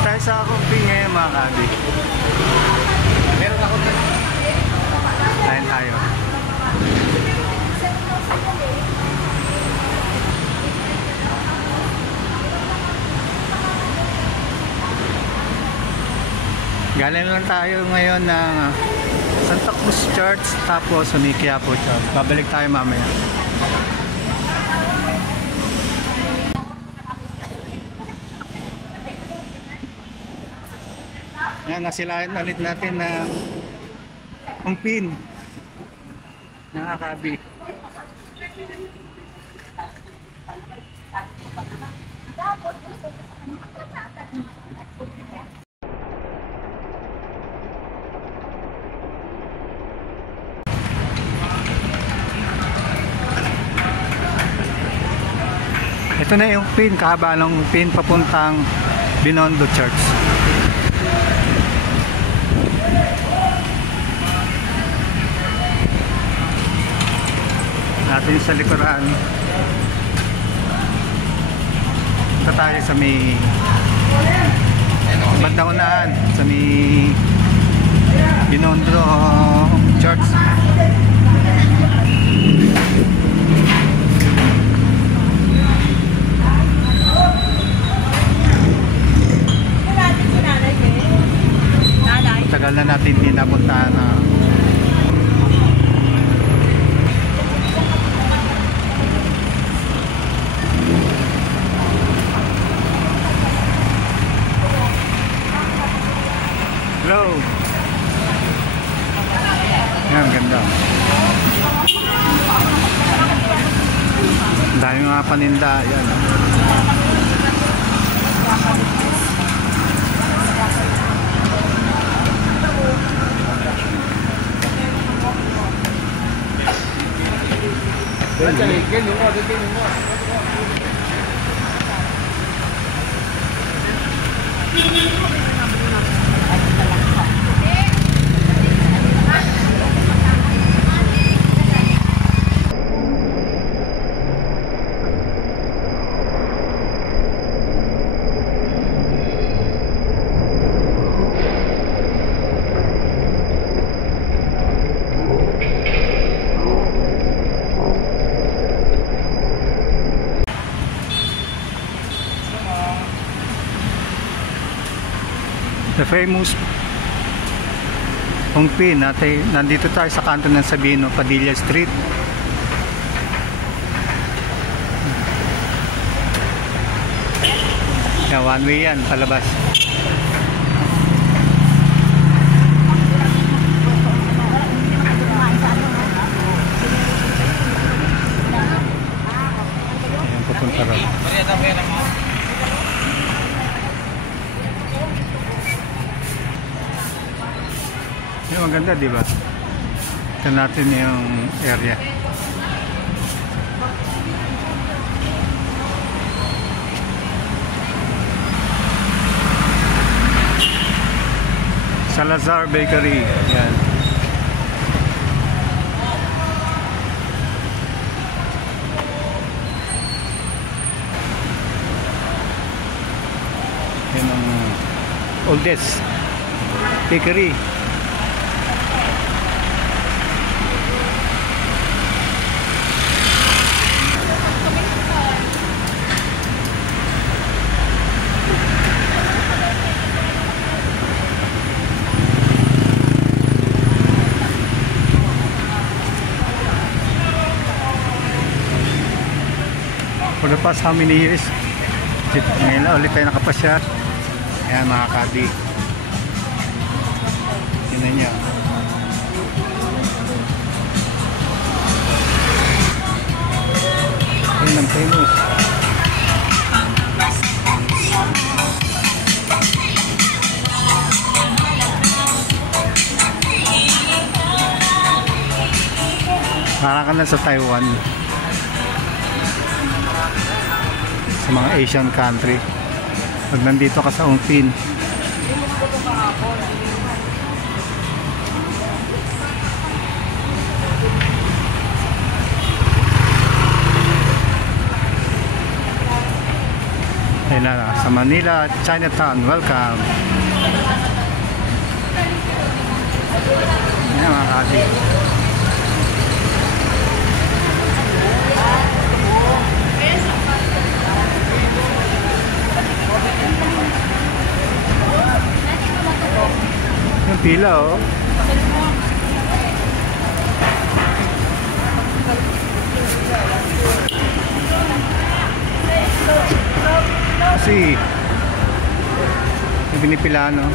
Tayo sa Kumping ngayon mga kabi. Meron ako na. Tayo tayo. Galing lang tayo ngayon ng Santa Cruz Church, tapos Quiapo Church. Babalik tayo mamaya. Yan, nasilayan ulit natin na Kumpin. Nakakabi. Ito na yung pin, kahaba ng pin papuntang Binondo Church. Natin sa likuran. Ito tayo sa may bandang unahan, sa may Binondo Church. Tagal na natin pinapuntahan na hello. Yan, ganda. Dahil mga paninda. Yan. The famous Kumpin. Nandito tayo sa kanto ng Sabino, Padilla Street. Yan, one way yan, palabas. Ayan, pupunta rin. Yung maganda, di ba? Ito natin yung area. Salazar Bakery. Yan. Yan ang oldest bakery. For the past how many years? Ngayon na ulit tayo nakapasya. Ayan mga kabi. Tingnan nyo. Ayun ang famous. Parang ka na sa Taiwan. Sa mga Asian country. Pag nandito ka sa Ongpin. Ayun na, sa Manila, Chinatown. Welcome. Ayan mga kasi. Yung pila oh. Kasi yung binipila no.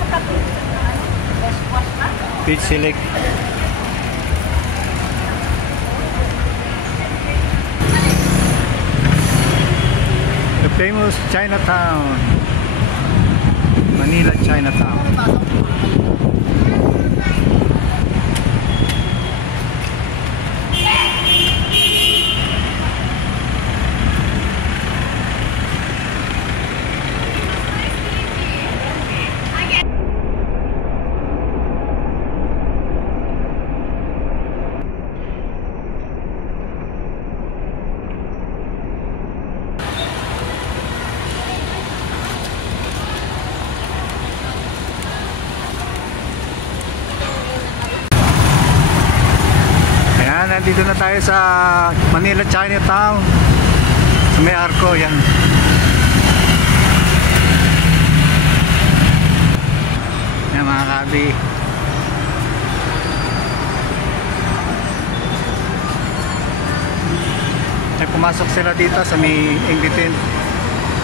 Peach Select. The famous Chinatown. Manila Chinatown. Nandito na tayo sa Manila Chinatown sa may arko yan. Yan mga kabi. Ay pumasok sila dito sa may Ingleton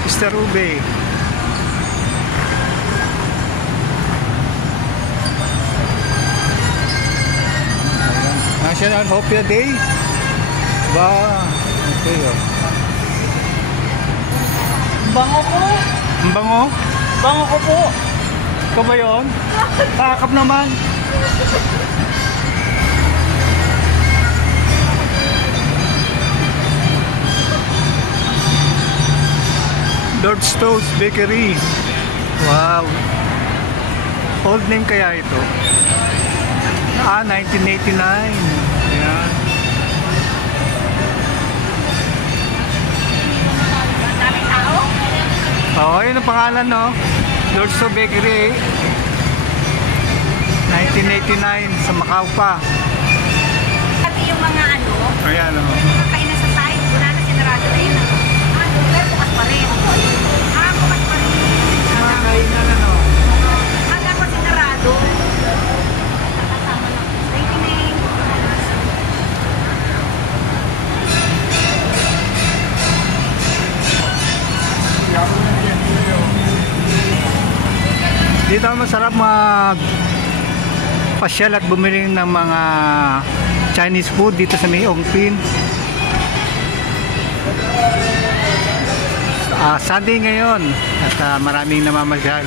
Mr. Ube. National Hopia Day ba? Okay oh. Bango ko. Ang bango? Bango ko po. Ikaw ba yun? Takap naman. Lord Stowe's Bakery. Wow. Old name kaya ito? 1989. Ayan. Oo, yun ang pangalan, no? Lord Stowe Bakery. 1989 sa Macau pa. Pati yung mga ano, Ayan, o. kakain na sa side, wala na sinarado na yun. Pero bukas pa rin. Bukas pa rin. Makain na na, no? Hanggang ko sinarado. Nakasama lang. 99. Dito masarap mag pasyal at bumili ng mga Chinese food dito sa may Ongpin. Sunday ngayon at maraming namamasyal.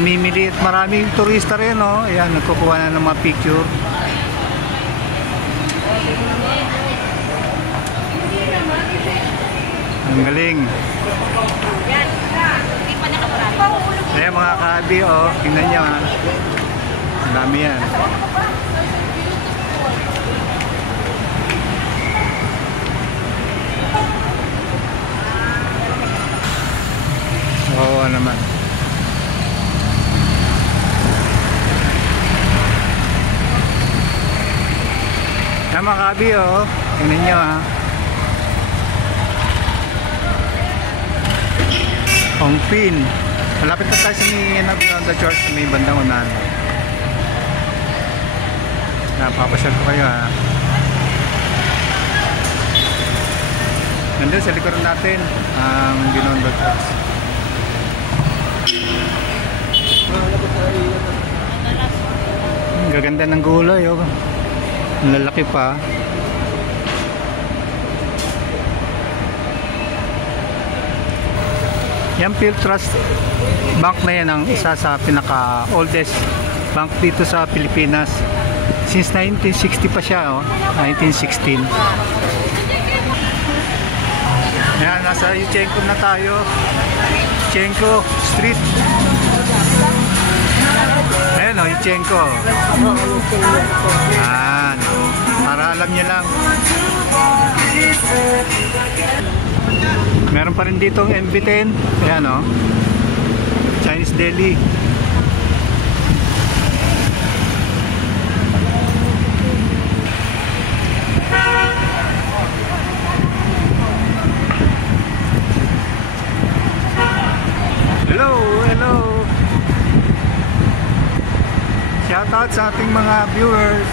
Namimili at maraming turista rin, no? Ayan, nagkukuha na ng mga picture. Ang galing. Yan. Hindi pa nakaparami. Ayan mga kabi, oh. Tingnan nyo, ha. Ang dami yan. Oo naman. Ayan mga kabi, oh. Tingnan nyo, ha. Ongpin. Malapit na tayo sa may Naganda Church, may bandang unahan. Napapasyal ko kayo, ha. Nandun sa likuran natin ang Binondo Church. Ang gaganda ng gulay, oh. Ang lalaki pa. Yan Philtrust Bank na yan ang isa sa pinaka oldest bank dito sa Pilipinas. Since 1960 pa siya, oh. 1916. Yan, nasa Yuchenko na tayo. Yuchenko Street. Ayan, oh, Yuchenko. Yan. Para alam niyo lang. Meron pa rin dito ang MB10. Ayan, oh. Chinese Deli. Hello, hello. Shout out sa ating mga viewers.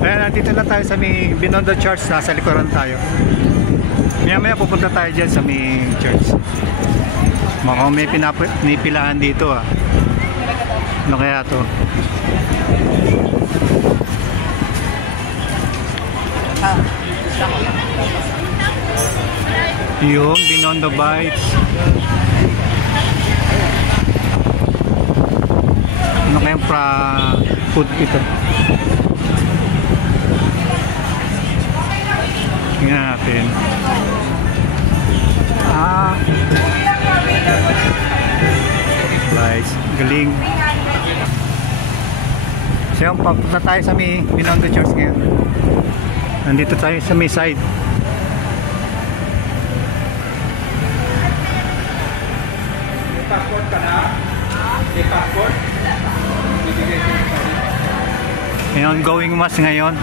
Ayan, nandito na tayo sa may Binondo Church. Nasa likuran tayo. Maya pupunta tayo dyan sa may church. Mukhang may pilahan dito, ah. Ano kaya to? Yung Binondo Bites. Ano kayang food ito? Tingnan natin. Bites. Galing. So yung papunta tayo sa may Binondo Church ngayon. Nandito tayo sa may side. May passport ka na? May passport? May ongoing mass ngayon.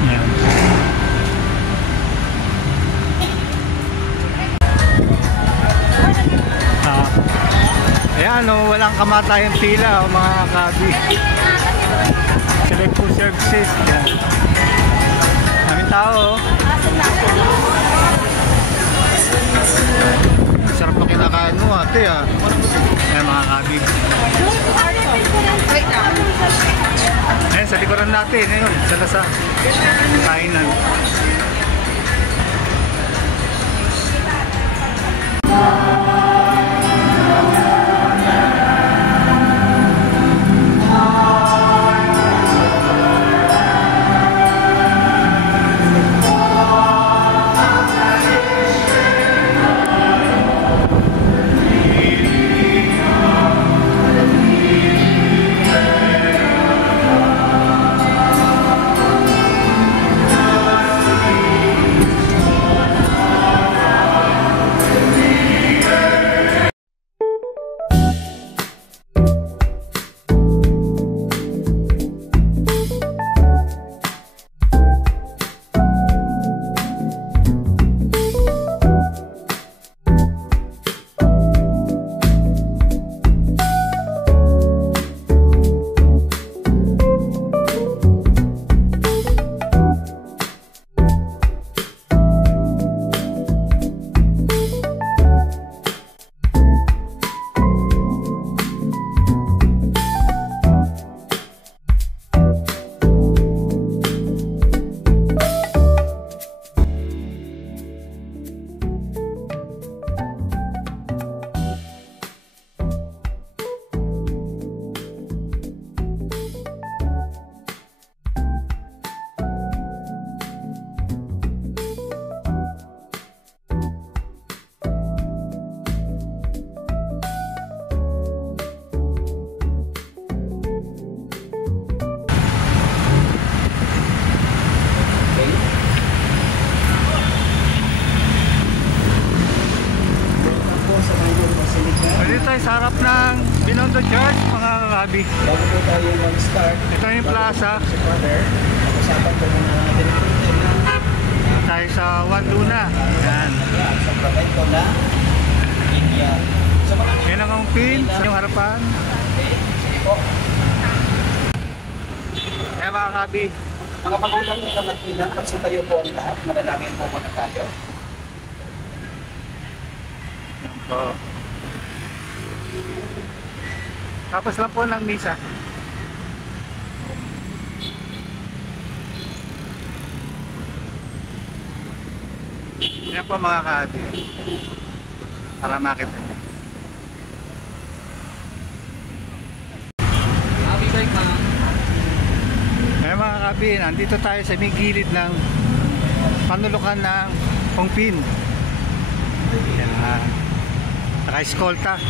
Ayan. Ayan, oh, walang kamatayang pila, oh, mga kabi. Select food services. Ayan. Daming tao, oh. Sarap na kinakain mo, ate, ah. Ayan, mga kabi. Ayan, sa likuran natin, ayun, sa lasa. Kainan. Tayo sa harap ng Binondo Church, mga kakabi. Bago po tayo mag-start, Ito yung plaza. si Father, usapan po muna natin ang content. tayo sa One Luna. Yan. Yan ang pin sa inyong harapan. Kaya mga kabi, Mga magulang ng Marikina, tayo po ang lahat. Manalangin po muna tayo. oo. Tapos lang po ng misa. Yan po mga kabi. Para makita niyo. Kaya mga kabi, nandito tayo sa may gilid ng panulukan ng Hongpin. Yan. Naka-eskolta.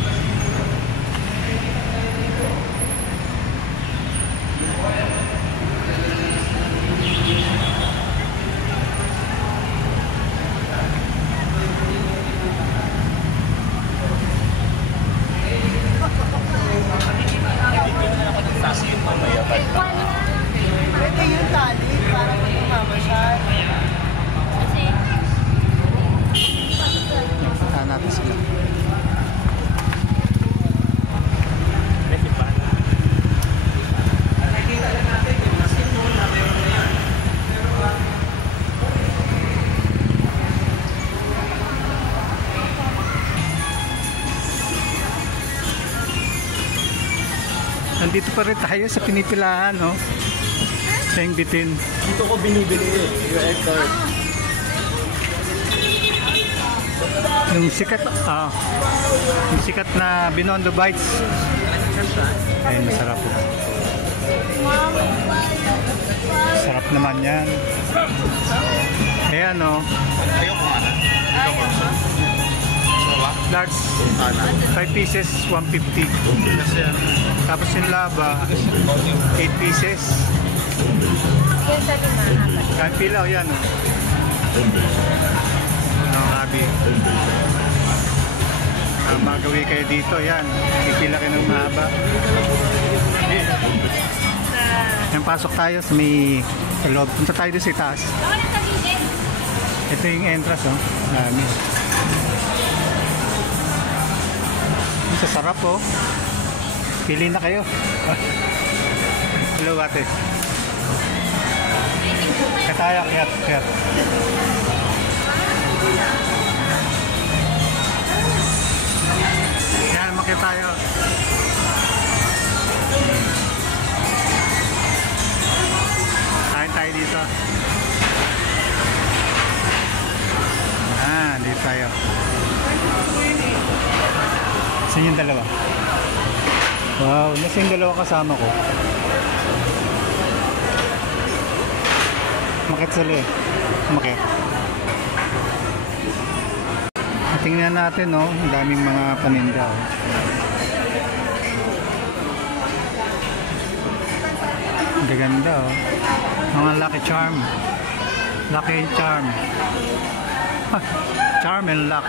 Pwede yung tali para kumama siya. Saan natin sila? Nandito pa rin tayo sa pinipilahan, no? Sa Ingbitin. Dito ko binibili yung Hector. Yung sikat na Binondo Bites. Ayun, masarap po. Sarap naman yan. Ayan, no? Large, 5 pieces, 150. Tapos yung laba, 8 pieces. Yan sa lima. Kain pilaw yan, no? Ano, kabi. Magawi kayo dito, yan. Pipila kayo ng mahaba. Yan, pasok tayo sa may loob. Punta tayo doon sa itaas. Ito yung entrance, oh. Dami. Ang sarap, oh. Pili na kayo. Hello, ate. Kataya, kayat. Yan, makita tayo. Kain tayo dito. Dito tayo. Saan yung dalawa? Wow, nasa yung dalawa kasama ko. Makit sila eh. Makit. Tingnan natin, no? Ang daming mga paninda. Oh. Ang ganda, oh. Mga Lucky Charm. Lucky Charm. Charm and Luck.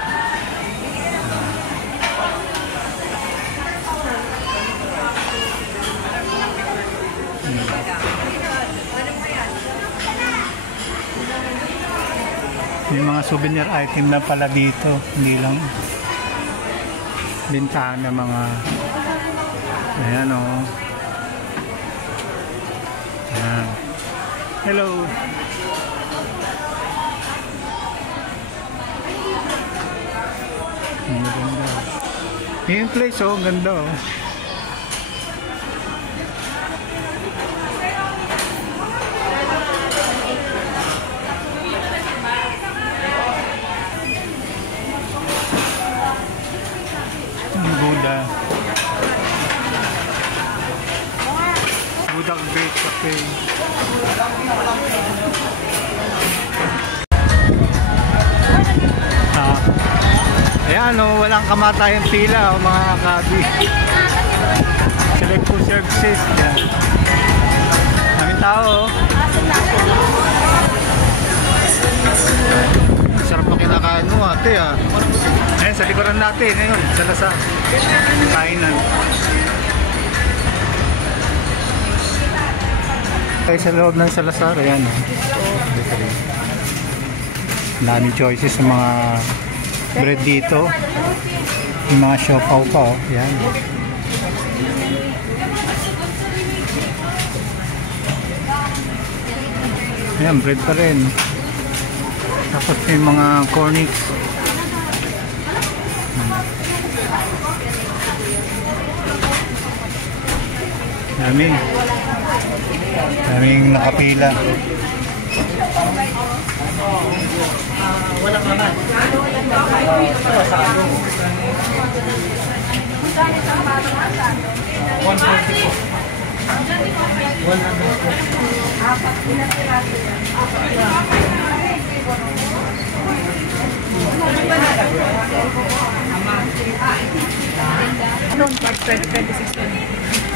May mga souvenir item na pala dito, hindi lang bintana mga ayan, oh. Ayan. Hello. Ang ganda. Yung place, oh, ang ganda, oh. Budak Great Cafe. Ayan, oh, walang kamatayang pila, oh, mga kabi. Select food services. Yan. Daming tao, oh. Sarap na kinakain mo, ate, ah. Ayan, sa likuran natin, ngayon, sa lasa. Kainan. Tayo sa loob ng Salazar, ayan. Daming choices sa mga bread dito. Yung mga siopaw pa, oh. Yan. Ayan, bread pa rin. Tapos may mga cornix. Daming nakapila. Walang naman.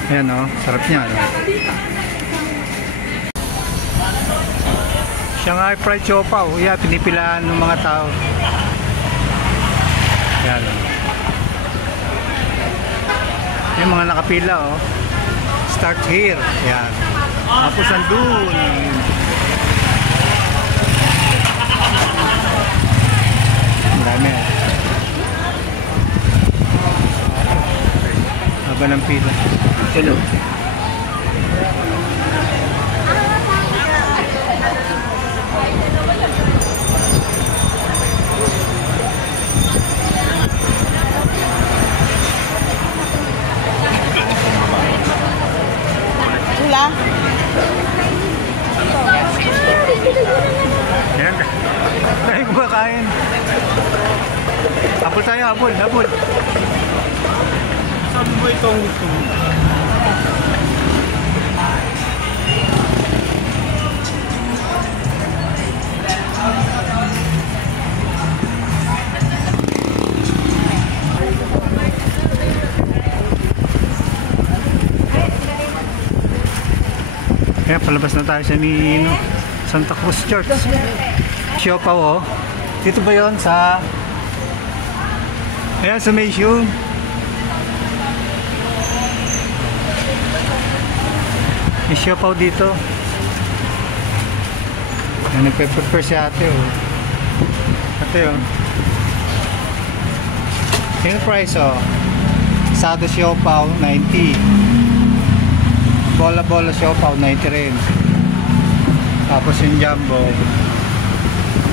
Ayan, oh, sarap niya, no? Shanghai fried siopaw. Yeah, pinipilaan ng mga tao. Ayan, oh. Yung mga nakapila, oh. Start here. Ayan. Tapos andun. Ang dami. Haba ng pila. Hello. Wala. Ayan. Tayo ko kakain. Apple tayo, apple. Sabi mo itong gusto mo. Kaya palabas na tayo sa Santa Cruz Church. Siopaw, oh. Dito ba yon sa... Ayan, sa Mayhew. May siopaw dito. Ayan, nagpe-prepare si ate, oh. Ate, oh. Yung price, oh. Sado siopaw, 90. Bola-bola siopaw, 90 rin. Tapos yung jumbo,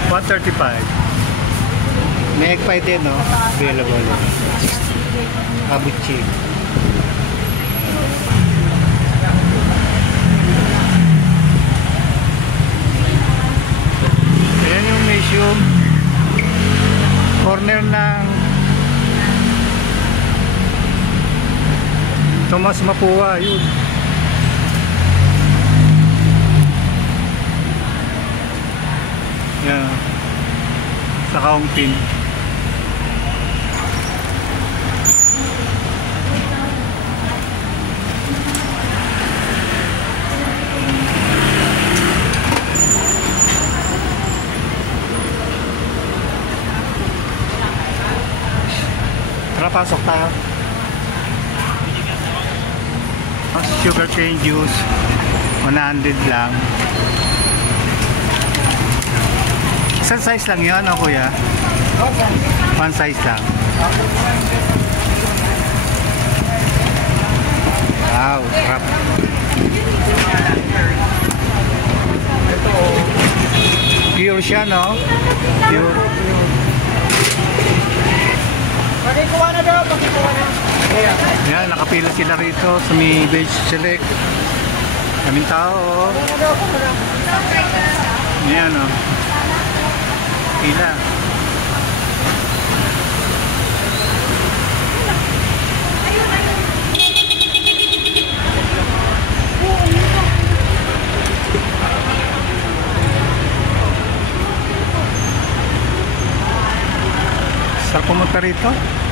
135. May egg pie din, no? Available. Kabuchi. Ayan yung museum. Corner ng Tomas Mapua, yun. Yan. Sa Kaungpin. Tara, pasok tayo. Sugar cane juice, 100 lang. Isang size lang yun, o kuya? One size lang. Wow, sarap. Pure siya, no? Pure. Pakikuha na daw, pakikuha na. Yan, nakapila sila rito sa may Beige Select. Kaming tao, oh. Yan, oh. Pila. Saan pumunta rito?